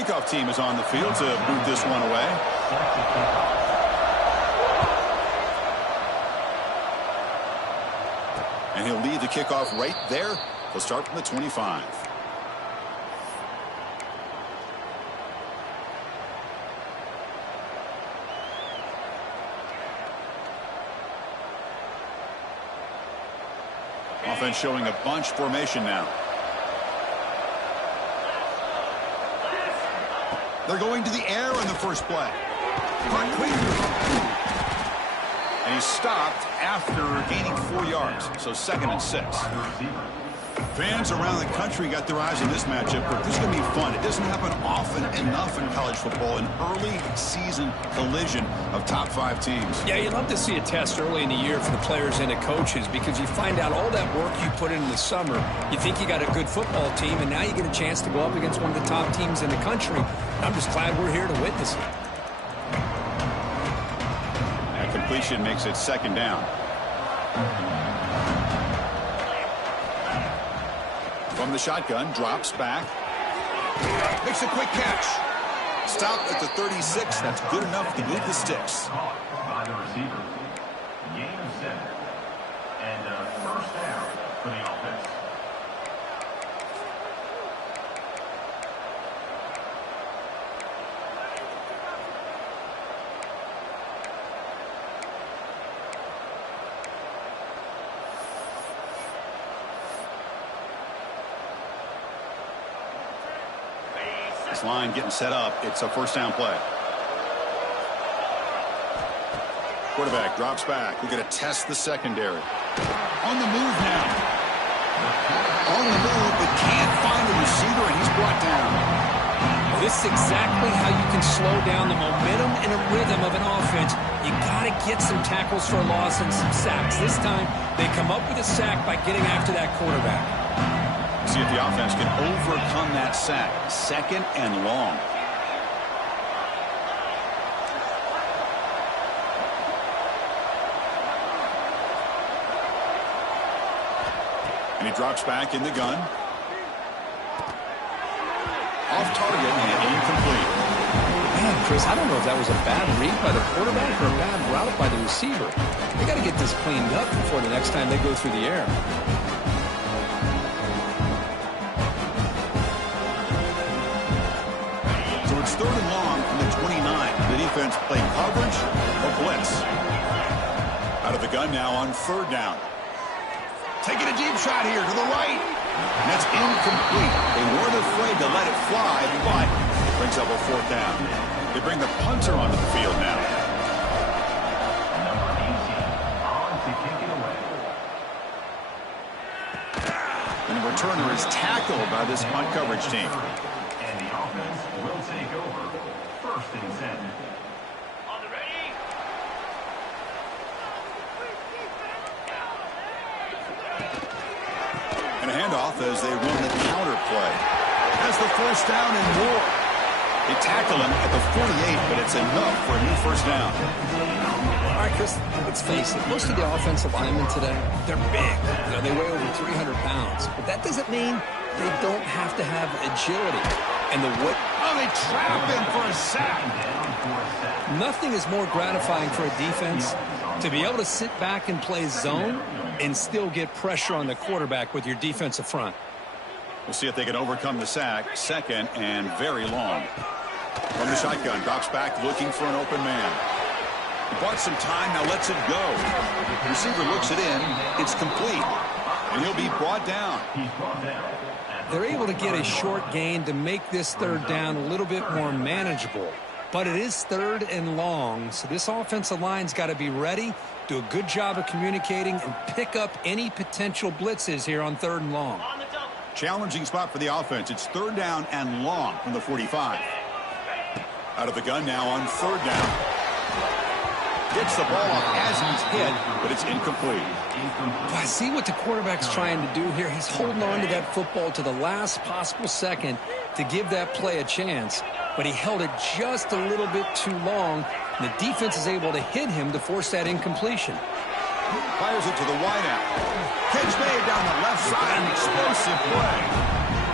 Kickoff team is on the field to boot this one away. And he'll lead the kickoff right there. He'll start from the 25. Offense showing a bunch formation now. They're going to the air on the first play. And he's stopped after gaining 4 yards. So 2nd and 6. Fans around the country got their eyes on this matchup, but this is going to be fun. It doesn't happen often enough in college football, an early season collision of top 5 teams. Yeah, you love to see a test early in the year for the players and the coaches because you find out all that work you put in the summer. You think you got a good football team, and now you get a chance to go up against one of the top teams in the country. I'm just glad we're here to witness it. That completion makes it 2nd down. From the shotgun, drops back. Makes a quick catch. Stopped at the 36. That's good enough to move the sticks. By the receiver. Gain of 7. And a first down for the offense. This line getting set up. It's a first down play. Quarterback drops back. We're going to test the secondary. On the move now. On the move, but can't find the receiver, and he's brought down. Well, this is exactly how you can slow down the momentum and a rhythm of an offense. You got to get some tackles for a loss and some sacks. This time, they come up with a sack by getting after that quarterback. See if the offense can overcome that sack. 2nd and long. And he drops back in the gun. Off target and incomplete. Man, Chris, I don't know if that was a bad read by the quarterback or a bad route by the receiver. They got to get this cleaned up before the next time they go through the air. It's 3rd and long from the 29. The defense played coverage or blitz. Out of the gun now on 3rd down. Taking a deep shot here to the right. And that's incomplete. They weren't afraid to let it fly, but it brings up a 4th down. They bring the punter onto the field now. Number 18 on to kick it away. And the returner is tackled by this punt coverage team. And the offense will take over 1st and 10. On the ready. And a handoff as they run the counter play. Has the 1st down and more. They tackle him at the 48, but it's enough for a new 1st down. All right, Chris, let's face it. Most of the offensive linemen today, they're big. You know, they weigh over 300 pounds. But that doesn't mean they don't have to have agility. And the what? Oh, they trap him for a sack. Nothing is more gratifying for a defense to be able to sit back and play zone and still get pressure on the quarterback with your defensive front. We'll see if they can overcome the sack. 2nd and very long. From the shotgun, drops back looking for an open man. He bought some time, now lets it go. The receiver looks it in. It's complete. And he'll be brought down. He's brought down. They're able to get a short gain to make this third down a little bit more manageable. But it is third and long, so this offensive line's got to be ready, do a good job of communicating, and pick up any potential blitzes here on third and long. Challenging spot for the offense. It's third down and long from the 45. Out of the gun now on third down. Gets the ball off as he's hit, but it's incomplete. I see what the quarterback's trying to do here. He's holding on to that football to the last possible second to give that play a chance, but he held it just a little bit too long, and the defense is able to hit him to force that incompletion. Fires it to the wideout. Catch made down the left side. An explosive play.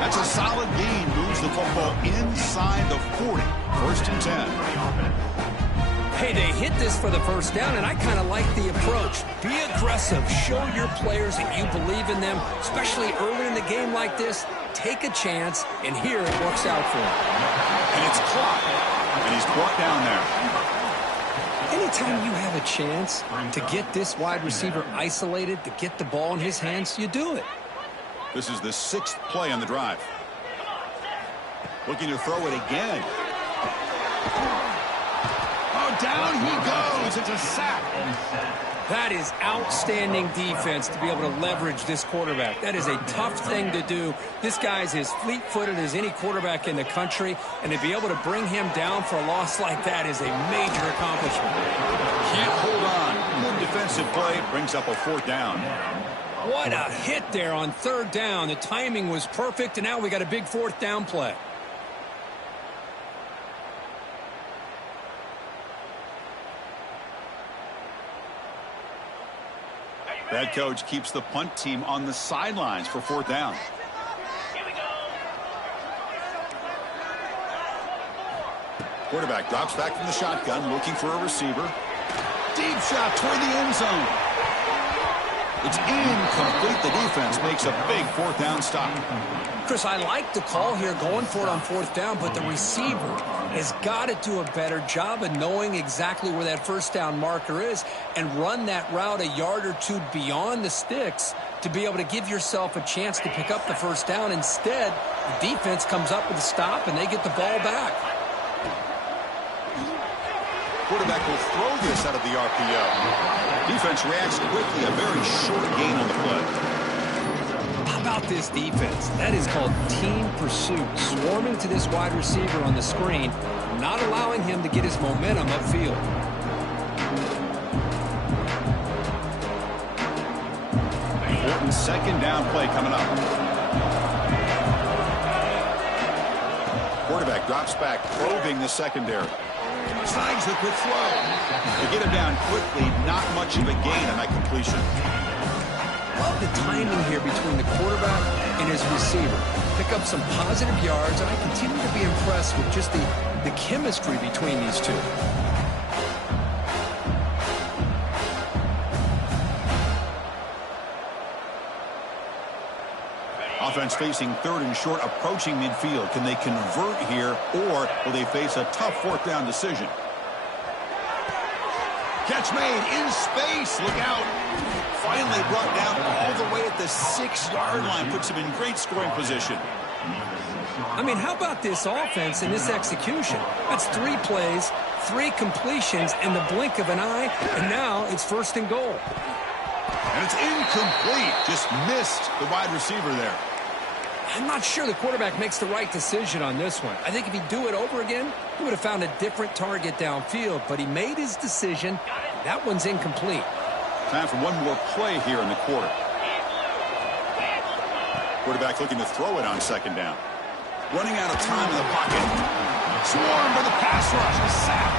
That's a solid gain. Moves the football inside the 40. First and 10. Hey, they hit this for the first down, and I kind of like the approach. Be aggressive. Show your players that you believe in them, especially early in the game like this. Take a chance, and here it works out for him. And it's caught. And he's brought down there. Anytime you have a chance to get this wide receiver isolated, to get the ball in his hands, you do it. This is the 6th play on the drive. Looking to throw it again. Oh, down he goes. It's a sack. That is outstanding defense to be able to leverage this quarterback. That is a tough thing to do. This guy's as fleet-footed as any quarterback in the country, and to be able to bring him down for a loss like that is a major accomplishment. Can't hold on. Good defensive play. Brings up a fourth down. What a hit there on third down. The timing was perfect, and now we got a big fourth down play. That coach keeps the punt team on the sidelines for fourth down. Quarterback drops back from the shotgun, looking for a receiver. Deep shot toward the end zone. It's incomplete. The defense makes a big fourth down stop. Chris, I like the call here going for it on fourth down, but the receiver has got to do a better job of knowing exactly where that first down marker is and run that route a yard or two beyond the sticks to be able to give yourself a chance to pick up the first down. Instead, the defense comes up with a stop and they get the ball back. Quarterback will throw this out of the RPO. Defense reacts quickly. A very short gain on the play. How about this defense? That is called team pursuit. Swarming to this wide receiver on the screen, not allowing him to get his momentum upfield. Important second down play coming up. Quarterback drops back, probing the secondary. Snags the quick throw. To get him down quickly, not much of a gain on that completion. Love the timing here between the quarterback and his receiver. Pick up some positive yards, and I continue to be impressed with just the chemistry between these two. Offense facing third and short, approaching midfield. Can they convert here, or will they face a tough fourth down decision? Catch made in space. Look out. Finally brought down all the way at the 6-yard line. Puts him in great scoring position. I mean, how about this offense and this execution? That's 3 plays, 3 completions in the blink of an eye, and now it's first and goal. And it's incomplete. Just missed the wide receiver there. I'm not sure the quarterback makes the right decision on this one. I think if he'd do it over again, he would have found a different target downfield, but he made his decision. That one's incomplete. Time for one more play here in the quarter. Quarterback looking to throw it on second down. Running out of time in the pocket. Swarm for the pass rush. A sack.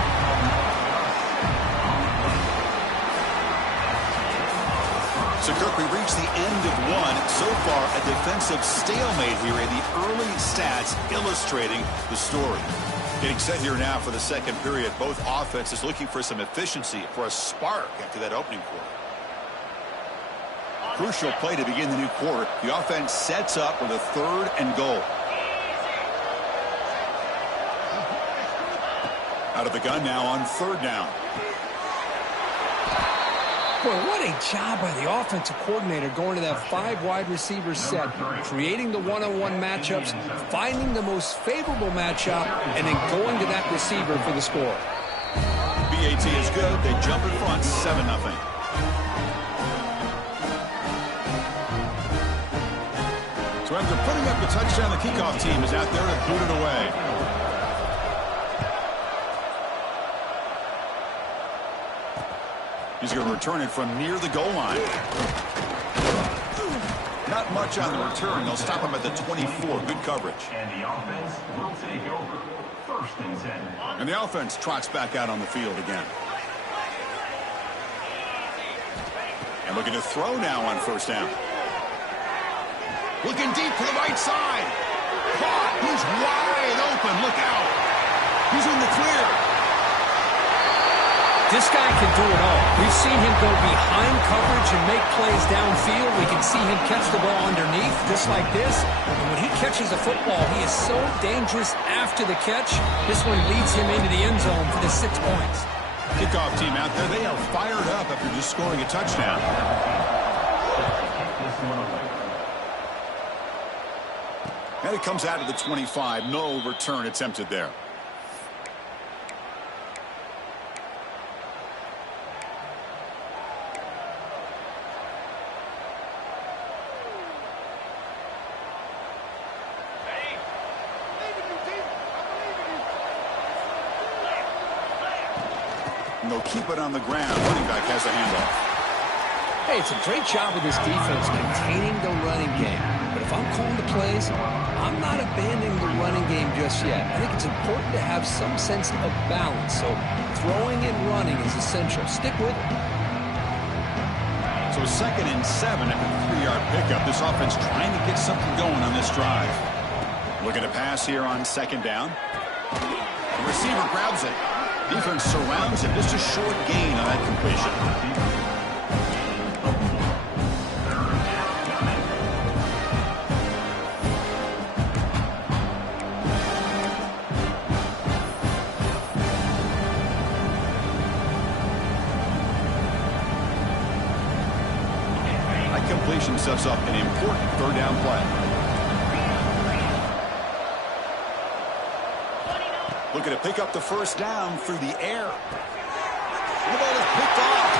So, Kirk, we reached the end of one. So far, a defensive stalemate here, and the early stats illustrating the story. Getting set here now for the second period. Both offenses looking for some efficiency, for a spark after that opening quarter. Crucial play to begin the new quarter. The offense sets up with a third and goal. Out of the gun now on third down. Boy, what a job by the offensive coordinator going to that 5 wide receiver set, creating the one-on-one matchups, finding the most favorable matchup, and then going to that receiver for the score. BAT is good. They jump in front 7-0. So after putting up a touchdown, the kickoff team is out there to boot it away. He's going to return it from near the goal line. Not much on the return. They'll stop him at the 24. Good coverage. And the offense will take over. 1st and 10. And the offense trots back out on the field again. And looking to throw now on 1st down. Looking deep to the right side. Caught. He's wide open. Look out. He's in the clear. This guy can do it all. We've seen him go behind coverage and make plays downfield. We can see him catch the ball underneath, just like this. And when he catches a football, he is so dangerous after the catch. This one leads him into the end zone for the 6 points. Kickoff team out there, they are fired up after just scoring a touchdown. And it comes out of the 25. No return attempted there. And they'll keep it on the ground. Running back has a handoff. Hey, it's a great job of this defense containing the running game. But if I'm calling the plays, I'm not abandoning the running game just yet. I think it's important to have some sense of balance. So throwing and running is essential. Stick with it. So 2nd and 7 after the 3-yard pickup. This offense trying to get something going on this drive. Looking to pass here on 2nd down. The receiver grabs it. Defense surrounds him. Just a short gain on that completion. That completion sets up an important 3rd down play. Looking to pick up the 1st down through the air. The ball is picked off.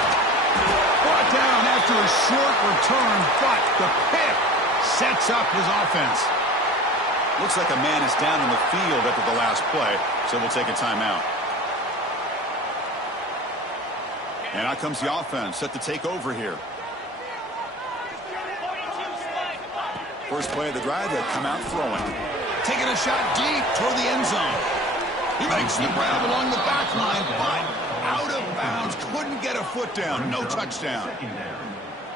Brought down after a short return, but the pick sets up his offense. Looks like a man is down in the field after the last play, so we'll take a timeout. And out comes the offense set to take over here. First play of the drive, they come out throwing. Taking a shot deep toward the end zone. He makes the grab along the back line, but out of bounds. Couldn't get a foot down. No touchdown.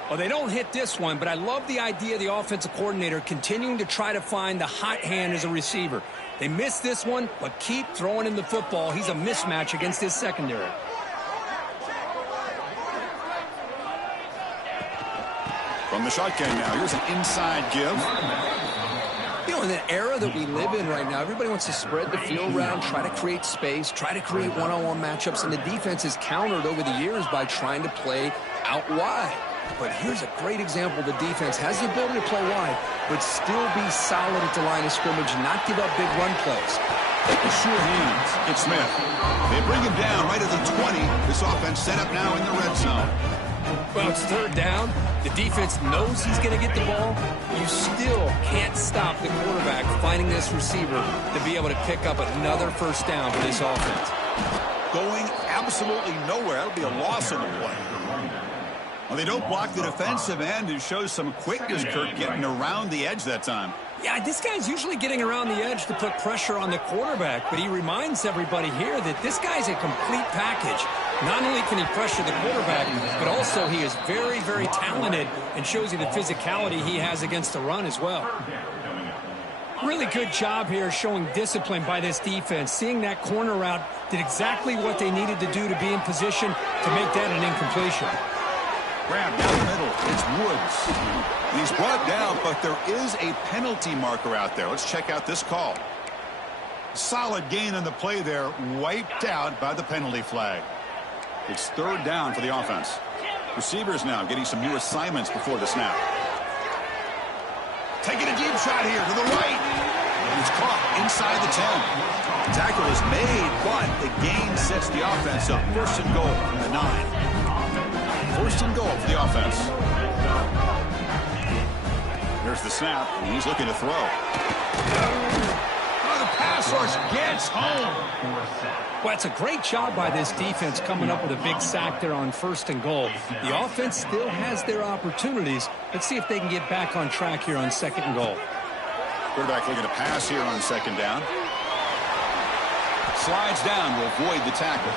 Well, they don't hit this one, but I love the idea of the offensive coordinator continuing to try to find the hot hand as a receiver. They missed this one, but keep throwing him the football. He's a mismatch against his secondary. From the shotgun now, here's an inside give. You know, in the era that we live in right now, everybody wants to spread the field around, try to create space, try to create one-on-one matchups, and the defense is countered over the years by trying to play out wide. But here's a great example. The defense has the ability to play wide, but still be solid at the line of scrimmage, not give up big run plays. The sure hands. It's Smith. They bring him down right at the 20. This offense set up now in the red zone. Well, it's 3rd down. The defense knows he's going to get the ball. You still can't stop the quarterback finding this receiver to be able to pick up another 1st down for this offense. Going absolutely nowhere. That'll be a loss in the play. Well, they don't block the defensive end, who shows some quickness, Kirk, getting around the edge that time. Yeah, this guy's usually getting around the edge to put pressure on the quarterback, but he reminds everybody here that this guy's a complete package. Not only can he pressure the quarterback, but also he is very, very talented and shows you the physicality he has against the run as well. Really good job here showing discipline by this defense. Seeing that corner route did exactly what they needed to do to be in position to make that an incompletion. Grab down the middle. It's Woods. And he's brought down, but there is a penalty marker out there. Let's check out this call. Solid gain on the play there, wiped out by the penalty flag. It's 3rd down for the offense. Receivers now getting some new assignments before the snap. Taking a deep shot here to the right. It's caught inside the 10. Tackle is made, but the gain sets the offense up. First and goal from the 9. First and goal for the offense. There's the snap, and he's looking to throw. Oh, the pass rush gets home. Well, it's a great job by this defense coming up with a big sack there on first and goal. The offense still has their opportunities. Let's see if they can get back on track here on second and goal. Quarterback looking to pass here on second down. Slides down to avoid the tackle.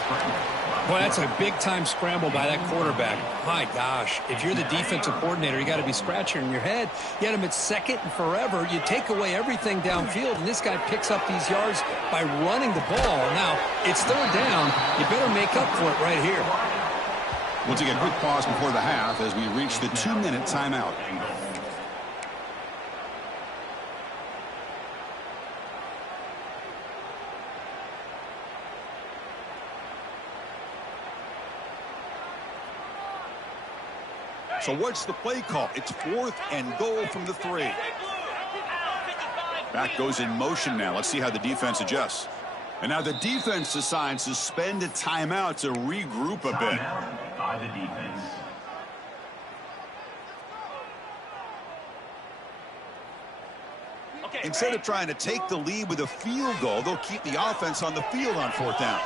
Boy, that's a big-time scramble by that quarterback. My gosh, if you're the defensive coordinator, you got to be scratching your head. You had him at second and forever. You take away everything downfield, and this guy picks up these yards by running the ball. Now, it's third down. You better make up for it right here. We'll take a quick pause before the half as we reach the 2-minute timeout. So what's the play call? It's fourth and goal from the 3. Back goes in motion now. Let's see how the defense adjusts. And now the defense decides to spend a timeout to regroup a bit. By the defense. Instead of trying to take the lead with a field goal, they'll keep the offense on the field on fourth down.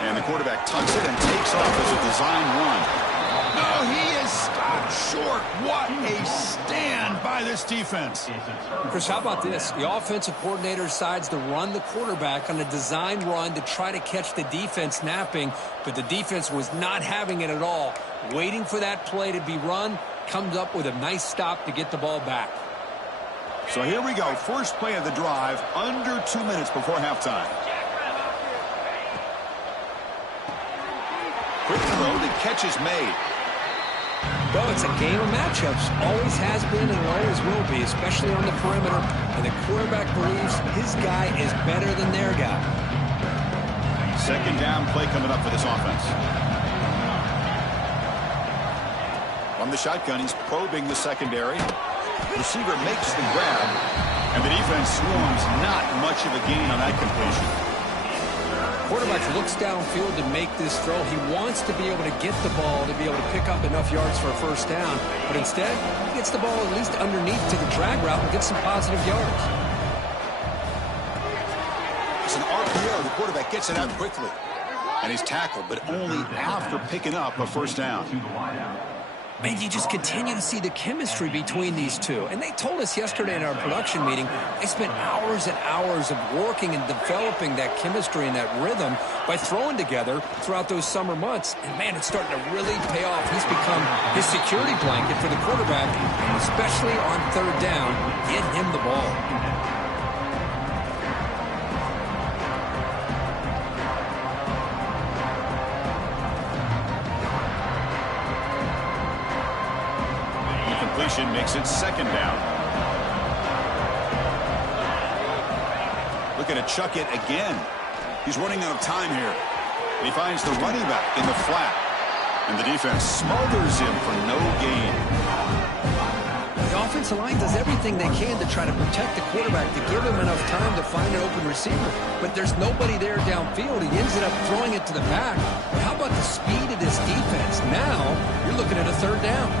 And the quarterback tucks it and takes off as a design run. No, he is stopped short. What a stand by this defense. Chris, how about this? The offensive coordinator decides to run the quarterback on a design run to try to catch the defense napping, but the defense was not having it at all. Waiting for that play to be run, comes up with a nice stop to get the ball back. So here we go. First play of the drive, under 2 minutes before halftime. Quick throw, the catch is made. Well, it's a game of matchups. Always has been and always will be, especially on the perimeter. And the quarterback believes his guy is better than their guy. Second down play coming up for this offense. From the shotgun, he's probing the secondary. Receiver makes the grab, and the defense swarms. Not much of a gain on that completion. Quarterback looks downfield to make this throw. He wants to be able to get the ball to be able to pick up enough yards for a first down. But instead, he gets the ball at least underneath to the drag route and gets some positive yards. It's an RPO. The quarterback gets it out quickly. And he's tackled, but only after picking up a first down. Man, you just continue to see the chemistry between these two. And they told us yesterday in our production meeting, they spent hours and hours of working and developing that chemistry and that rhythm by throwing together throughout those summer months. And, man, it's starting to really pay off. He's become his security blanket for the quarterback, especially on third down. Get him the ball. Makes it second down. Looking to chuck it again. He's running out of time here. And he finds the running back in the flat. And the defense smothers him for no gain. The offensive line does everything they can to try to protect the quarterback, to give him enough time to find an open receiver. But there's nobody there downfield. He ends up throwing it to the back. But how about the speed of this defense? Now you're looking at a third down.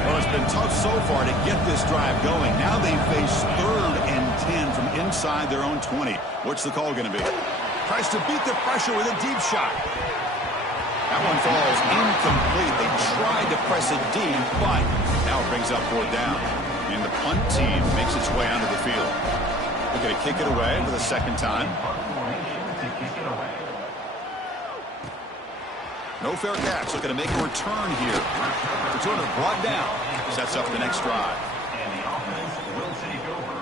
Well, it's been tough so far to get this drive going. Now they face 3rd and 10 from inside their own 20. What's the call going to be? Tries to beat the pressure with a deep shot. That one falls incomplete. They tried to press it deep, but now it brings up 4th down. And the punt team makes its way onto the field. They're going to kick it away for the second time. No fair catch. Looking to make a return here. Returner brought down. Sets up the next drive. And the offense will take over.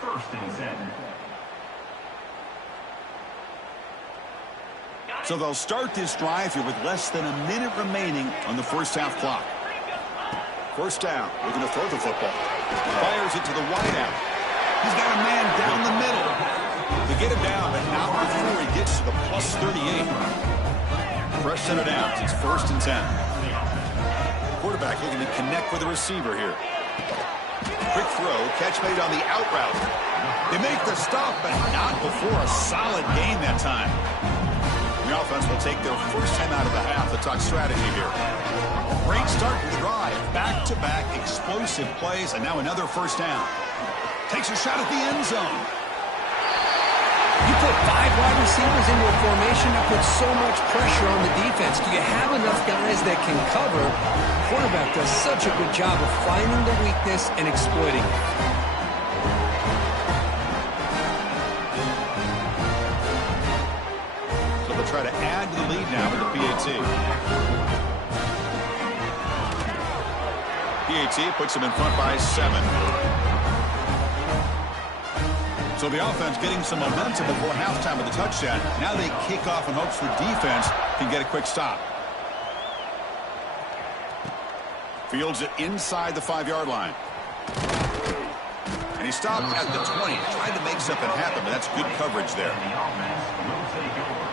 First and 10. So they'll start this drive here with less than a minute remaining on the first half clock. First down. Looking to throw the football. Fires it to the wideout. He's got a man down the middle. They get him down, but not before he gets to the plus 38. Fresh center down. It's 1st and 10. Quarterback looking to connect with the receiver here. Quick throw, catch made on the out route. They make the stop, but not before a solid gain that time. The offense will take their first time out of the half to talk strategy here. Great start to the drive. Back-to-back explosive plays, and now another first down. Takes a shot at the end zone. You put 5 wide receivers into a formation that puts so much pressure on the defense. Do you have enough guys that can cover? The quarterback does such a good job of finding the weakness and exploiting it. So they'll try to add to the lead now with the PAT. PAT puts them in front by 7. So the offense getting some momentum before halftime with the touchdown. Now they kick off in hopes the defense can get a quick stop. Fields it inside the 5-yard line. And he stopped at the 20. Tried to make something happen, but that's good coverage there. And the offense will take over.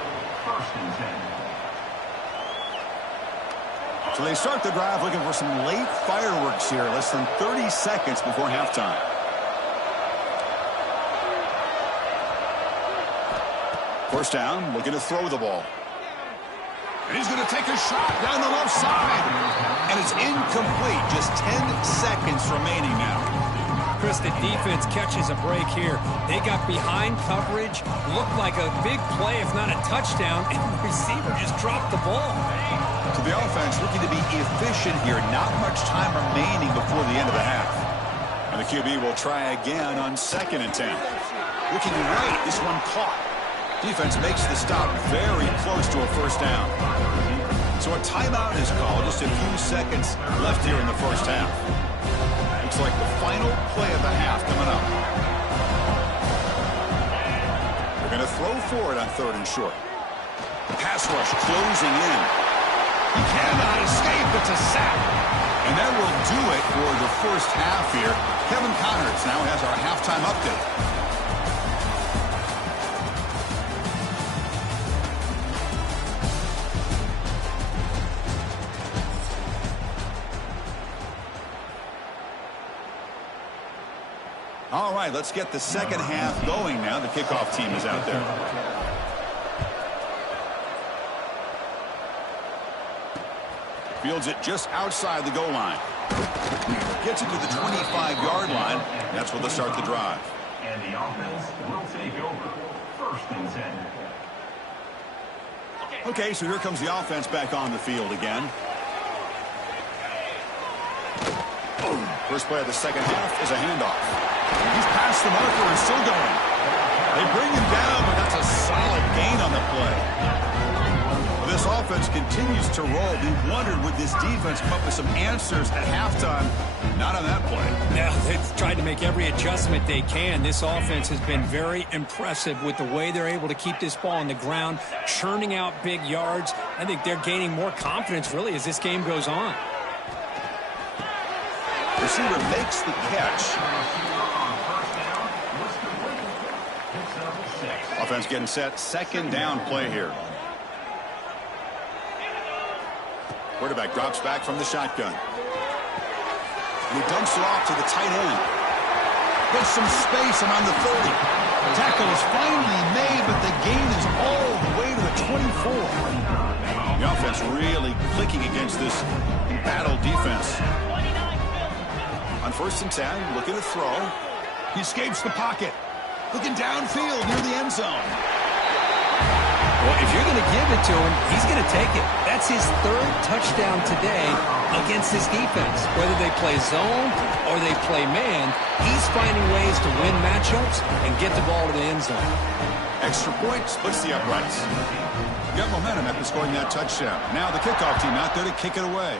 1st and 10. So they start the drive looking for some late fireworks here. Less than 30 seconds before halftime. First down, looking to throw the ball. And he's going to take a shot down the left side. And it's incomplete. Just 10 seconds remaining now. Chris, the defense catches a break here. They got behind coverage, looked like a big play, if not a touchdown, and the receiver just dropped the ball. So the offense looking to be efficient here. Not much time remaining before the end of the half. And the QB will try again on 2nd and 10. Looking right, this one caught. Defense makes the stop very close to a first down. So a timeout is called. Just a few seconds left here in the first half. Looks like the final play of the half coming up. They're going to throw for it on 3rd and short. Pass rush closing in. He cannot escape. It's a sack. And that will do it for the first half here. Kevin Connors now has our halftime update. All right, let's get the second half going now. The kickoff team is out there. Fields it just outside the goal line. Gets it to the 25-yard line. That's where they'll start the drive. And the offense will take over. 1st and 10. Okay, so here comes the offense back on the field again. First play of the second half is a handoff. He's past the marker and still going. They bring him down, but that's a solid gain on the play. This offense continues to roll. We wondered, would this defense come up with some answers at halftime? Not on that play. Now, they've tried to make every adjustment they can. This offense has been very impressive with the way they're able to keep this ball on the ground, churning out big yards. I think they're gaining more confidence, really, as this game goes on. Receiver makes the catch. Offense getting set. 2nd down play here. Quarterback drops back from the shotgun. And he dumps it off to the tight end. Gets some space around the 30. Tackle is finally made, but the gain is all the way to the 24. The offense really clicking against this battle defense. On 1st and 10, looking to throw. He escapes the pocket. Looking downfield near the end zone. Well, if you're going to give it to him, he's going to take it. That's his 3rd touchdown today against this defense. Whether they play zone or they play man, he's finding ways to win matchups and get the ball to the end zone. Extra point splits the uprights. Got momentum after scoring that touchdown. Now the kickoff team out there to kick it away.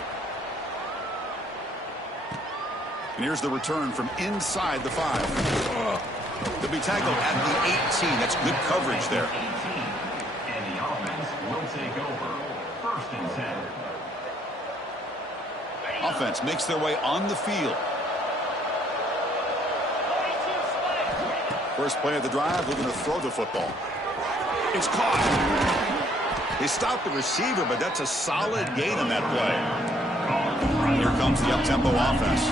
And here's the return from inside the 5. They'll be tackled at the 18. That's good coverage there. And the offense will take over. 1st and 10. Offense makes their way on the field. First play of the drive, we're going to throw the football. It's caught. They stopped the receiver, but that's a solid gain on that play. Here comes the up-tempo offense.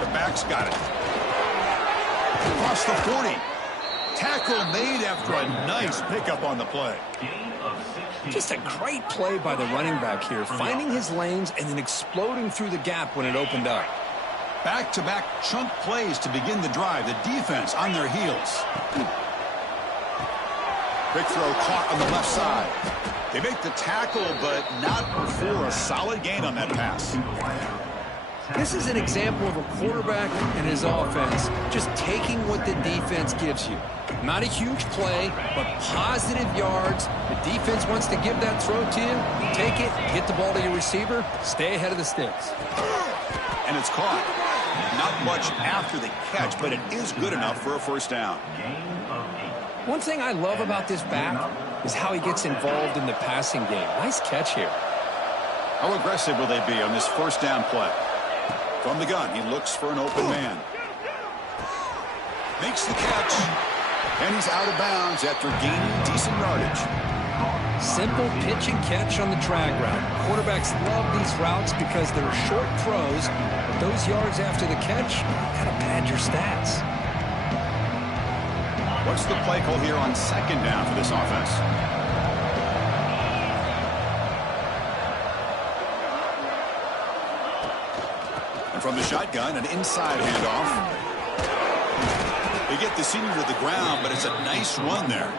The back's got it. Across the 40. Tackle made after a nice pickup on the play. Just a great play by the running back here, finding his lanes and then exploding through the gap when it opened up. Back-to-back chunk plays to begin the drive. The defense on their heels. Quick throw caught on the left side. They make the tackle, but not before a solid gain on that pass. This is an example of a quarterback and his offense just taking what the defense gives you. Not a huge play, but positive yards. The defense wants to give that throw to you. Take it, get the ball to your receiver, stay ahead of the sticks. And it's caught. Not much after the catch, but it is good enough for a first down. One thing I love about this back is how he gets involved in the passing game. Nice catch here. How aggressive will they be on this first down play? From the gun, he looks for an open man. Makes the catch. And he's out of bounds after gaining decent yardage. Simple pitch and catch on the drag route. Quarterbacks love these routes because they're short throws, but those yards after the catch gotta pad your stats. What's the play call here on second down for this offense? And from the shotgun, an inside handoff. They get the senior to the ground, but it's a nice run there.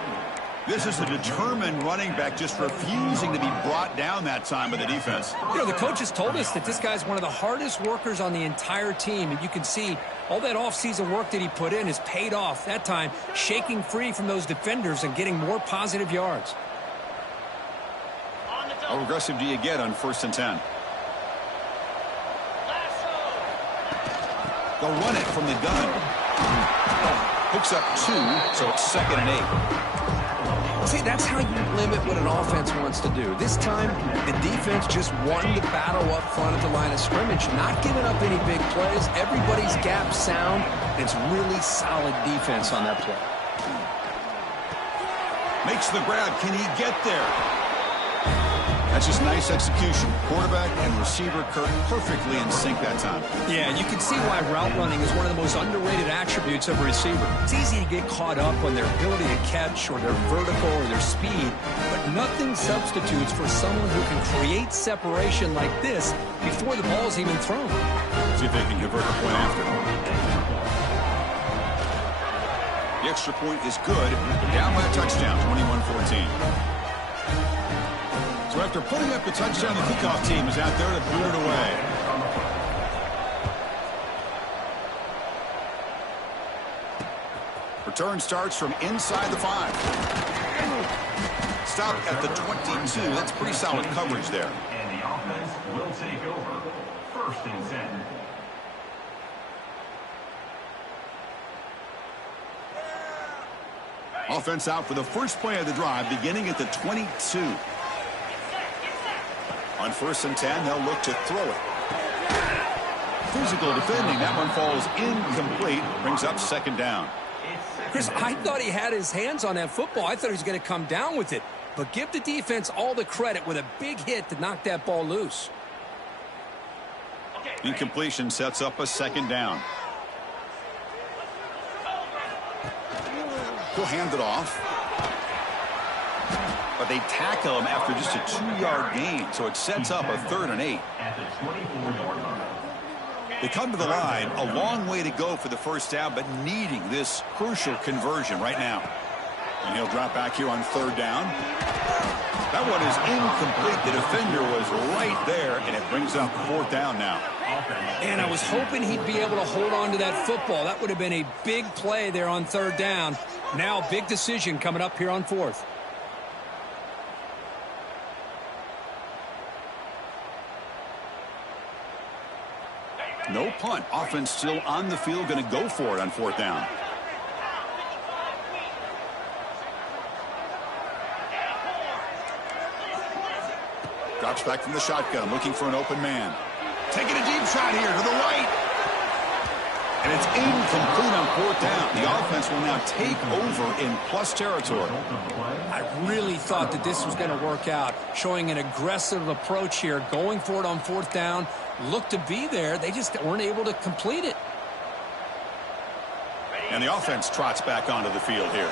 This is a determined running back just refusing to be brought down that time by the defense. You know, the coaches told us that this guy's one of the hardest workers on the entire team, and you can see all that offseason work that he put in has paid off. That time, shaking free from those defenders and getting more positive yards. How aggressive do you get on 1st and 10? They'll run it from the gun. Picks up 2, so it's 2nd and 8. See, that's how you limit what an offense wants to do. This time, the defense just won the battle up front at the line of scrimmage, not giving up any big plays. Everybody's gap sound. It's really solid defense on that play. Makes the grab. Can he get there? That's just nice execution. Quarterback and receiver Kirk perfectly in sync that time. Yeah, you can see why route running is one of the most underrated attributes of a receiver. It's easy to get caught up on their ability to catch or their vertical or their speed, but nothing substitutes for someone who can create separation like this before the ball's even thrown. See if they can convert the point after. The extra point is good. Down by a touchdown, 21-14. So after putting up the touchdown, the kickoff team is out there to boot it away. Return starts from inside the 5. Stop at the 22. That's pretty solid coverage there. And the offense will take over 1st and 10. Offense out for the first play of the drive, beginning at the 22. On 1st and 10, they'll look to throw it. Physical defending. That one falls incomplete. Brings up 2nd down. Chris, I thought he had his hands on that football. I thought he was going to come down with it. But give the defense all the credit with a big hit to knock that ball loose. Incompletion sets up a 2nd down. He'll hand it off. But they tackle him after just a 2-yard gain, so it sets up a 3rd and 8. At the 24-yard line. They come to the line, a long way to go for the first down, but needing this crucial conversion right now. And he'll drop back here on 3rd down. That one is incomplete. The defender was right there, and it brings up 4th down now. And I was hoping he'd be able to hold on to that football. That would have been a big play there on 3rd down. Now, big decision coming up here on 4th. No punt. Offense still on the field, going to go for it on 4th down. Drops back from the shotgun, looking for an open man. Taking a deep shot here to the right. And it's incomplete on fourth down. The offense will now take over in plus territory. I really thought that this was going to work out, showing an aggressive approach here, going for it on fourth down. Looked to be there. They just weren't able to complete it. And the offense trots back onto the field here.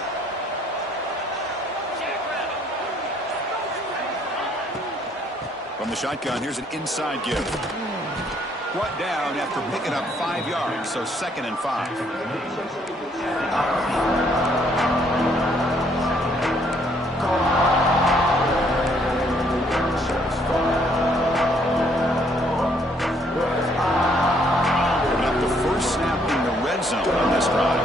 From the shotgun, here's an inside give. Brought down after picking up 5 yards, so 2nd and 5. Picking up the first snap in the red zone on this drive.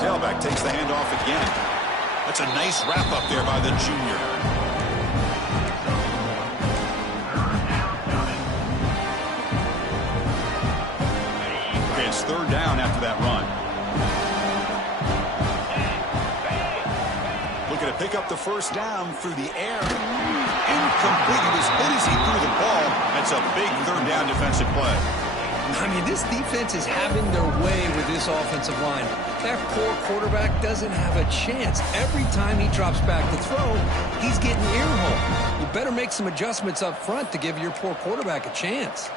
Tailback takes the handoff again. That's a nice wrap up there by the junior. Okay, it's 3rd down after that run. Looking to pick up the first down through the air. Incomplete. He was hit as he threw the ball. That's a big 3rd down defensive play. I mean, this defense is having their way with this offensive line. That poor quarterback doesn't have a chance. Every time he drops back to throw, he's getting earholed. You better make some adjustments up front to give your poor quarterback a chance.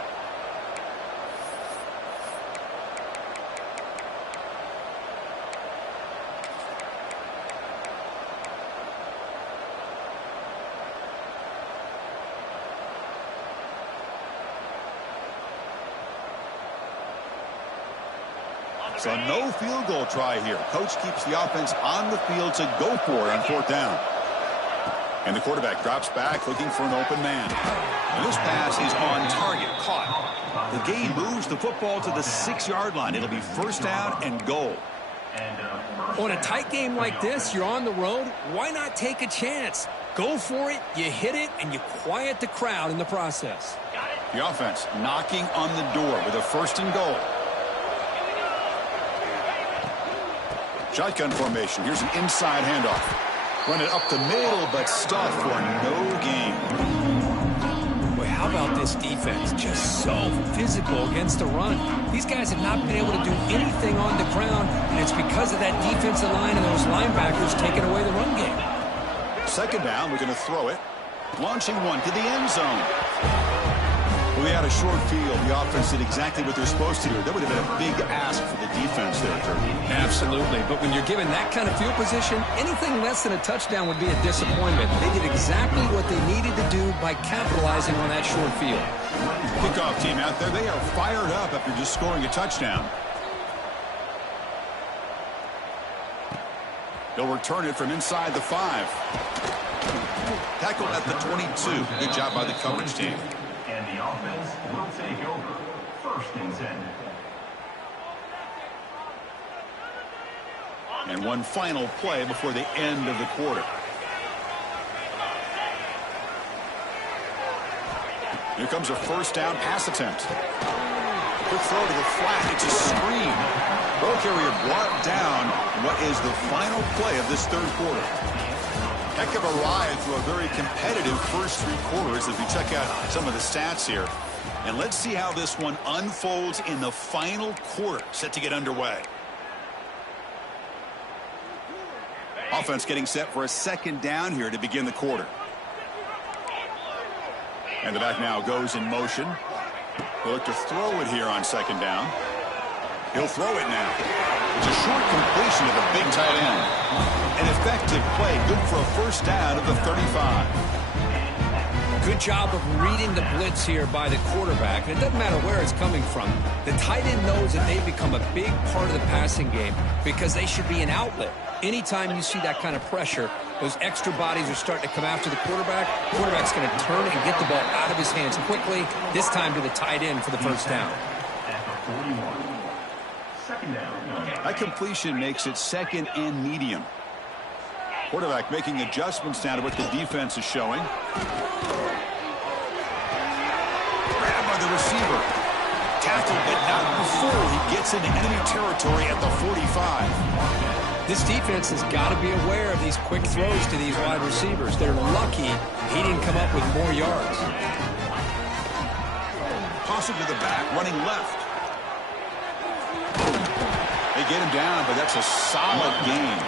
So no field goal try here. Coach keeps the offense on the field to go for it on 4th down. And the quarterback drops back looking for an open man. And this pass is on target, caught. The game moves the football to the 6-yard line. It'll be 1st down and goal. On a tight game like this, you're on the road. Why not take a chance? Go for it, you hit it, and you quiet the crowd in the process. The offense knocking on the door with a 1st and goal. Shotgun formation. Here's an inside handoff. Run it up the middle, but stuffed for no gain. Boy, how about this defense? Just so physical against the run. These guys have not been able to do anything on the ground, and it's because of that defensive line and those linebackers taking away the run game. 2nd down, we're going to throw it. Launching one to the end zone. We had a short field. The offense did exactly what they're supposed to do. That would have been a big ask for the defense there, Kirby. Absolutely. But when you're given that kind of field position, anything less than a touchdown would be a disappointment. They did exactly what they needed to do by capitalizing on that short field. Kickoff team out there. They are fired up after just scoring a touchdown. They'll return it from inside the 5. Tackled at the 22. Good job by the coverage team. And the offense will take over. 1st and 10. And one final play before the end of the quarter. Here comes a 1st down pass attempt. Quick throw to the flat. It's a screen. Ball carrier brought down what is the final play of this 3rd quarter. Heck of a ride through a very competitive first 3 quarters as we check out some of the stats here. And let's see how this one unfolds in the final quarter, set to get underway. Offense getting set for a 2nd down here to begin the quarter. And the back now goes in motion. He'll look to throw it here on 2nd down. He'll throw it now. It's a short completion to the big tight end. An effective play, good for a 1st down of the 35. Good job of reading the blitz here by the quarterback. And it doesn't matter where it's coming from. The tight end knows that they become a big part of the passing game because they should be an outlet. Anytime you see that kind of pressure, those extra bodies are starting to come after the quarterback. The quarterback's going to turn and get the ball out of his hands quickly, this time to the tight end for the 1st down. At the 41. 2nd down. That completion makes it 2nd and medium. Quarterback making adjustments now to what the defense is showing. Grabbed by the receiver. Tackled, but not before he gets into enemy territory at the 45. This defense has got to be aware of these quick throws to these wide receivers. They're lucky he didn't come up with more yards. Toss it to the back, running left. They get him down, but that's a solid gain.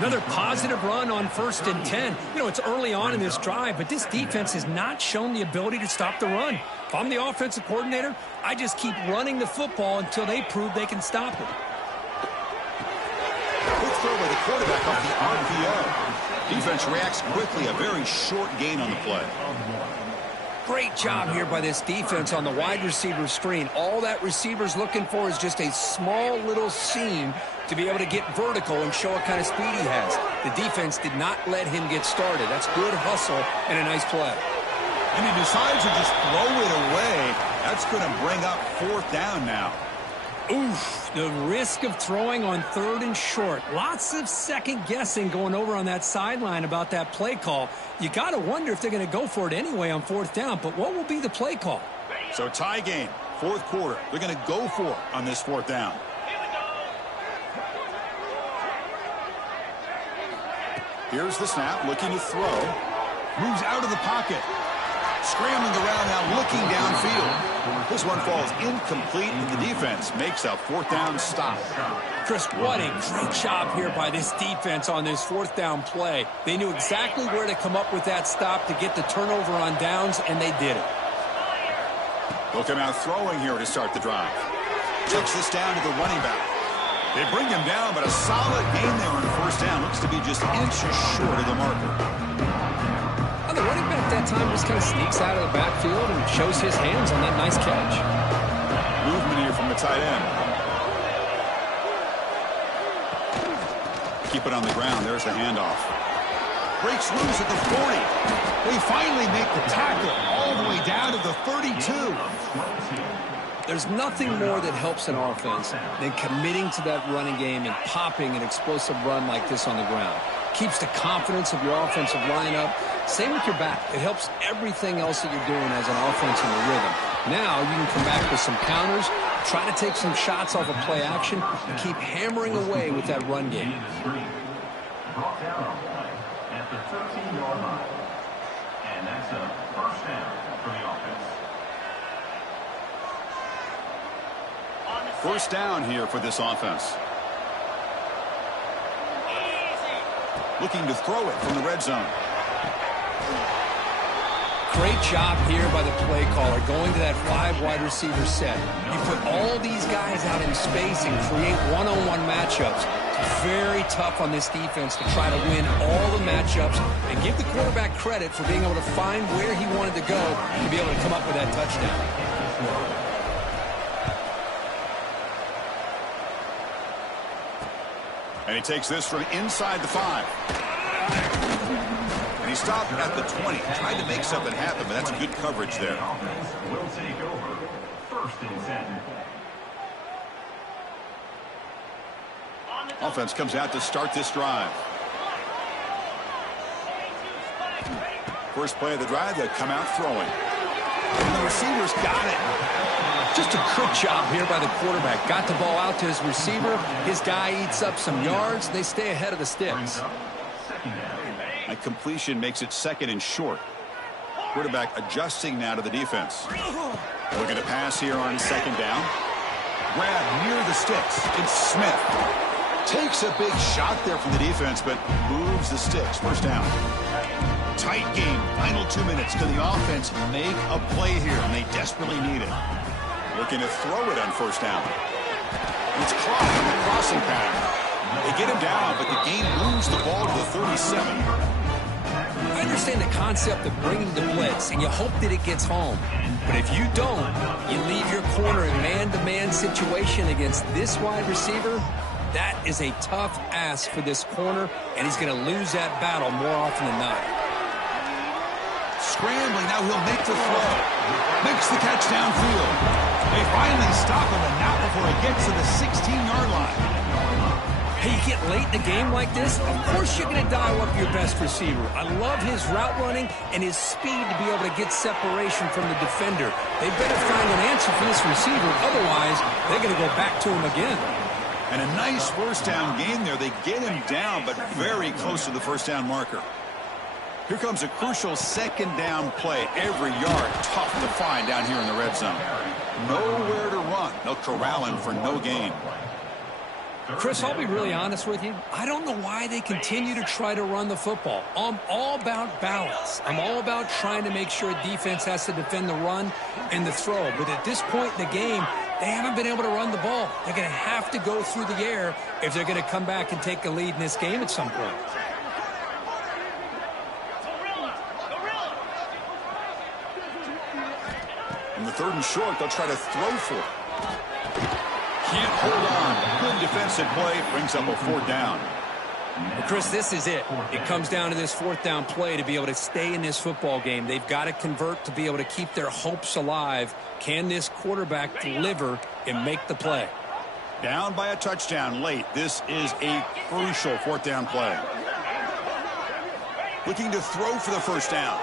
Another positive run on 1st and 10. You know, it's early on in this drive, but this defense has not shown the ability to stop the run. If I'm the offensive coordinator, I just keep running the football until they prove they can stop it. Quick throw by the quarterback off the RPO. Defense reacts quickly, a very short gain on the play. Great job here by this defense on the wide receiver screen. All that receiver's looking for is just a small little seam to be able to get vertical and show what kind of speed he has. The defense did not let him get started. That's good hustle and a nice play. And he decides to just throw it away. That's going to bring up 4th down now. Oof, the risk of throwing on 3rd and short. Lots of second guessing going over on that sideline about that play call. You got to wonder if they're going to go for it anyway on 4th down, but what will be the play call? So tie game, 4th quarter. They're going to go for it on this 4th down. Here's the snap, looking to throw. Moves out of the pocket. Scrambling around now, looking downfield. This one falls incomplete, and the defense makes a 4th down stop. Chris, what a great job here by this defense on this 4th down play. They knew exactly where to come up with that stop to get the turnover on downs, and they did it. They'll come out throwing here to start the drive. Checks this down to the running back. They bring him down, but a solid gain there on 1st down. Looks to be just inches short of the marker. The running back that time just kind of sneaks out of the backfield and shows his hands on that nice catch. Movement here from the tight end. Keep it on the ground. There's the handoff. Breaks loose at the 40. They finally make the tackle all the way down to the 32. There's nothing more that helps an offense than committing to that running game and popping an explosive run like this on the ground. Keeps the confidence of your offensive lineup. Same with your back. It helps everything else that you're doing as an offense in the rhythm. Now you can come back with some counters, try to take some shots off of play action, and keep hammering away with that run game. Brought down on play at the 13-yard line. And that's a 1st down for the offense. 1st down here for this offense. Looking to throw it from the red zone. Great job here by the play caller, going to that 5 wide receiver set. You put all these guys out in space and create one-on-one matchups. It's very tough on this defense to try to win all the matchups and give the quarterback credit for being able to find where he wanted to go to be able to come up with that touchdown. And he takes this from inside the 5. And he stopped at the 20. Tried to make something happen, but that's good coverage there. Will take over 1st and 10. Offense comes out to start this drive. First play of the drive, they come out throwing. And the receivers got it. Just a good job here by the quarterback. Got the ball out to his receiver. His guy eats up some yards. They stay ahead of the sticks. A completion makes it 2nd and short. Quarterback adjusting now to the defense. Looking to pass here on 2nd down. Grab near the sticks. It's Smith. Takes a big shot there from the defense, but moves the sticks. 1st down. Tight game. Final 2 minutes. Can the offense make a play here? And they desperately need it. Looking to throw it on 1st down. It's Clyde on the crossing pattern. They get him down, but the game moves the ball to the 37. I understand the concept of bringing the blitz, and you hope that it gets home. But if you don't, you leave your corner in man-to-man situation against this wide receiver. That is a tough ask for this corner, and he's going to lose that battle more often than not. Scrambling, now he'll make the throw. Makes the catch downfield. They finally stop him, and not before he gets to the 16-yard line. Hey, you get late in a game like this, of course you're going to dial up your best receiver. I love his route running and his speed to be able to get separation from the defender. They better find an answer for this receiver, otherwise they're going to go back to him again. And a nice first down gain there. They get him down, but very close to the first down marker. Here comes a crucial second down play. Every yard tough to find down here in the red zone. Nowhere to run. They'll corral him for no gain. Chris, I'll be really honest with you. I don't know why they continue to try to run the football. I'm all about balance. I'm all about trying to make sure defense has to defend the run and the throw. But at this point in the game, they haven't been able to run the ball. They're going to have to go through the air if they're going to come back and take a lead in this game at some point. In the 3rd and short, they'll try to throw for it. Can't hold on. Good defensive play. Brings up a 4th down. Well, Chris, this is it. It comes down to this 4th down play to be able to stay in this football game. They've got to convert to be able to keep their hopes alive. Can this quarterback deliver and make the play? Down by a touchdown late. This is a crucial 4th down play. Looking to throw for the first down.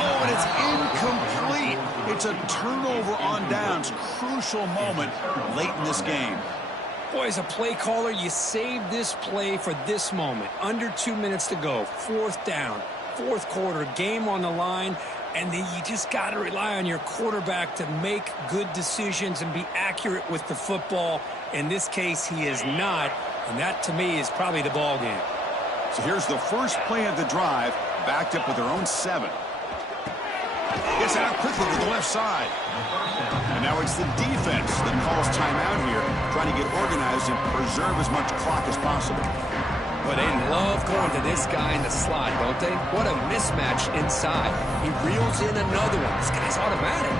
Oh, and it's incomplete. It's a turnover on downs. Crucial moment late in this game. Boy, as a play caller, you save this play for this moment. Under 2 minutes to go. 4th down. 4th quarter. Game on the line. And then you just got to rely on your quarterback to make good decisions and be accurate with the football. In this case, he is not. And that, to me, is probably the ball game. So here's the first play of the drive. Backed up with their own 7. Gets it out quickly to the left side. And now it's the defense that calls timeout here, trying to get organized and preserve as much clock as possible. But they love going to this guy in the slot, don't they? What a mismatch inside. He reels in another one. This guy's automatic.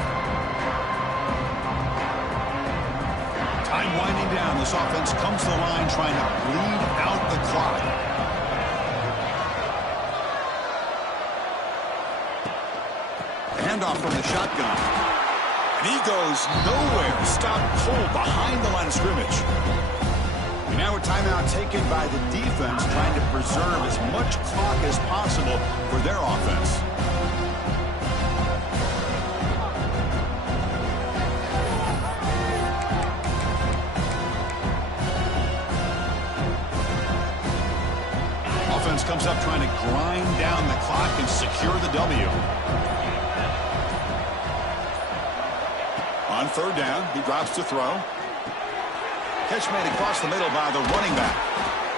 Time winding down. This offense comes to the line trying to bleed out the clock. Handoff from the shotgun. And he goes nowhere. Stop cold behind the line of scrimmage. And now a timeout taken by the defense trying to preserve as much clock as possible for their offense. Offense comes up trying to grind down the clock and secure the W. On 3rd down, he drops to throw. Catch made across the middle by the running back.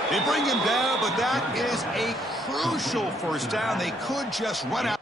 They bring him down, but that is a crucial first down. They could just run out.